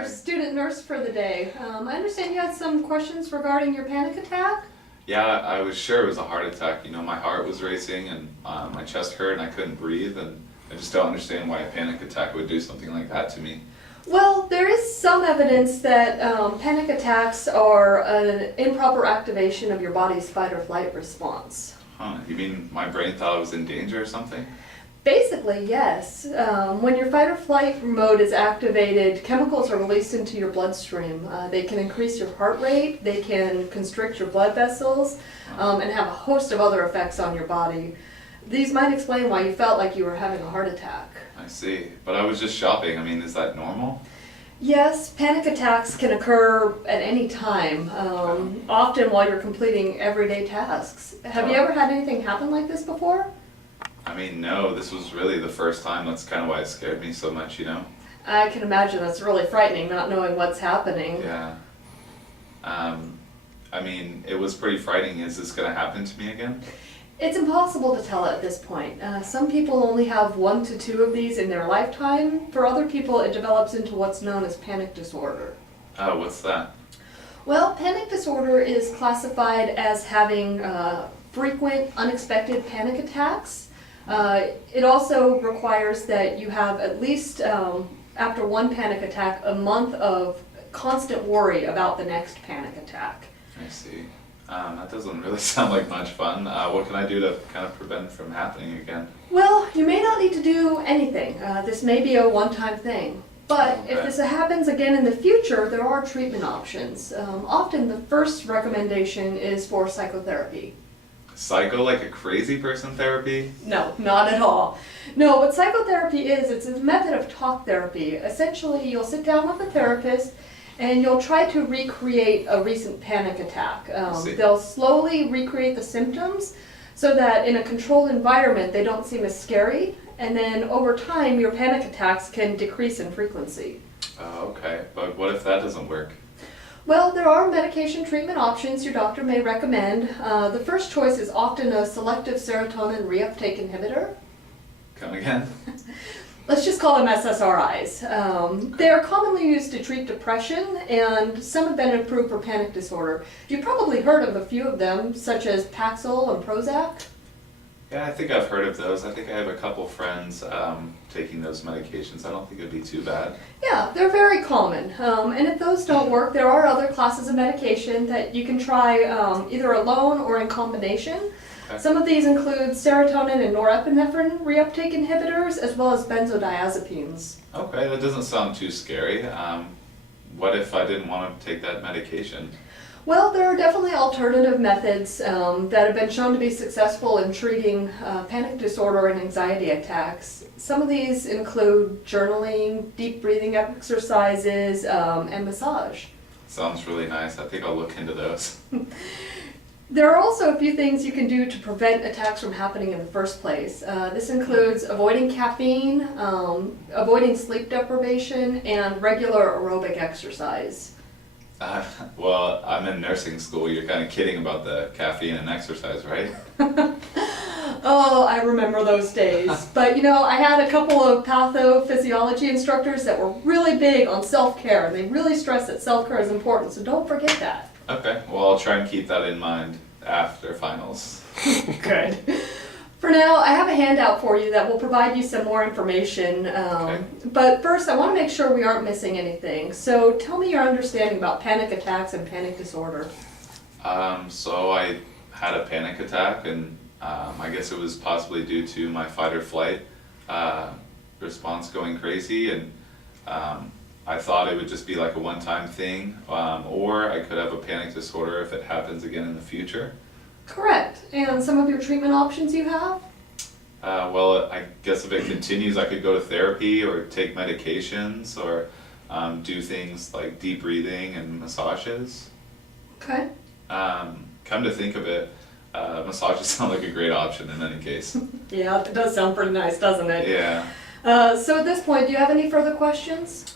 your student nurse for the day. I understand you had some questions regarding your panic attack? Yeah, I was sure it was a heart attack. You know, my heart was racing and my chest hurt and I couldn't breathe, and I just don't understand why a panic attack would do something like that to me. Well, there is some evidence that panic attacks are an improper activation of your body's fight or flight response. Huh, you mean my brain thought I was in danger or something? Basically, yes. When your fight or flight mode is activated, chemicals are released into your bloodstream. They can increase your heart rate, they can constrict your blood vessels, and have a host of other effects on your body. These might explain why you felt like you were having a heart attack. I see. But I was just shopping. I mean, is that normal? Yes, panic attacks can occur at any time, often while you're completing everyday tasks. Have you ever had anything happen like this before? I mean, no, this was really the first time. That's kind of why it scared me so much, you know? I can imagine that's really frightening, not knowing what's happening. Yeah. I mean, it was pretty frightening. Is this going to happen to me again? It's impossible to tell at this point. Some people only have 1 to 2 of these in their lifetime. For other people, it develops into what's known as panic disorder. Oh, what's that? Well, panic disorder is classified as having frequent, unexpected panic attacks. It also requires that you have at least, after one panic attack, a month of constant worry about the next panic attack. I see. That doesn't really sound like much fun. What can I do to kind of prevent it from happening again? Well, you may not need to do anything. This may be a one-time thing. But if this happens again in the future, there are treatment options. Often the first recommendation is for psychotherapy. Psycho, like a crazy person therapy? No, not at all. No, what psychotherapy is, it's a method of talk therapy. Essentially, you'll sit down with a therapist and you'll try to recreate a recent panic attack. They'll slowly recreate the symptoms so that in a controlled environment they don't seem as scary, and then over time your panic attacks can decrease in frequency. Oh, okay. But what if that doesn't work? Well, there are medication treatment options your doctor may recommend. The first choice is often a selective serotonin reuptake inhibitor. Come again? Let's just call them SSRIs. They are commonly used to treat depression, and some have been approved for panic disorder. You've probably heard of a few of them, such as Paxil and Prozac. Yeah, I think I've heard of those. I think I have a couple friends taking those medications. I don't think it'd be too bad. Yeah, they're very common. And if those don't work, there are other classes of medication that you can try either alone or in combination. Okay. Some of these include serotonin and norepinephrine reuptake inhibitors, as well as benzodiazepines. Okay, that doesn't sound too scary. What if I didn't want to take that medication? Well, there are definitely alternative methods that have been shown to be successful in treating panic disorder and anxiety attacks. Some of these include journaling, deep breathing exercises, and massage. Sounds really nice. I think I'll look into those. There are also a few things you can do to prevent attacks from happening in the first place. This includes avoiding caffeine, avoiding sleep deprivation, and regular aerobic exercise. Well, I'm in nursing school. You're kind of kidding about the caffeine and exercise, right? Oh, I remember those days. But you know, I had a couple of pathophysiology instructors that were really big on self-care, and they really stress that self-care is important, so don't forget that. Okay, well, I'll try and keep that in mind after finals. Good. For now, I have a handout for you that will provide you some more information. Okay. But first, I want to make sure we aren't missing anything. So tell me your understanding about panic attacks and panic disorder. So I had a panic attack, and I guess it was possibly due to my fight or flight response going crazy, and I thought it would just be like a one-time thing, or I could have a panic disorder if it happens again in the future. Correct. And some of your treatment options you have? Well, I guess if it continues, I could go to therapy or take medications or do things like deep breathing and massages. Okay. Come to think of it, massages sound like a great option in any case. Yeah, it does sound pretty nice, doesn't it? Yeah. So at this point, do you have any further questions?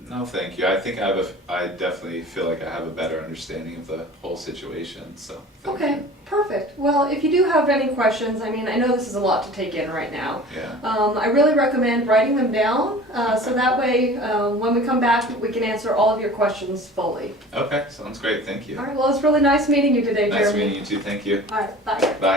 No, thank you. I think I definitely feel like I have a better understanding of the whole situation, so thank Okay, you. perfect. Well, if you do have any questions, I mean, I know this is a lot to take in right now. Yeah. I really recommend writing them down, so that way, when we come back, we can answer all of your questions fully. Okay, sounds great. Thank you. All right, well, it's really nice meeting you today, Jeremy. Nice meeting you too. Thank you. All right, bye. Bye.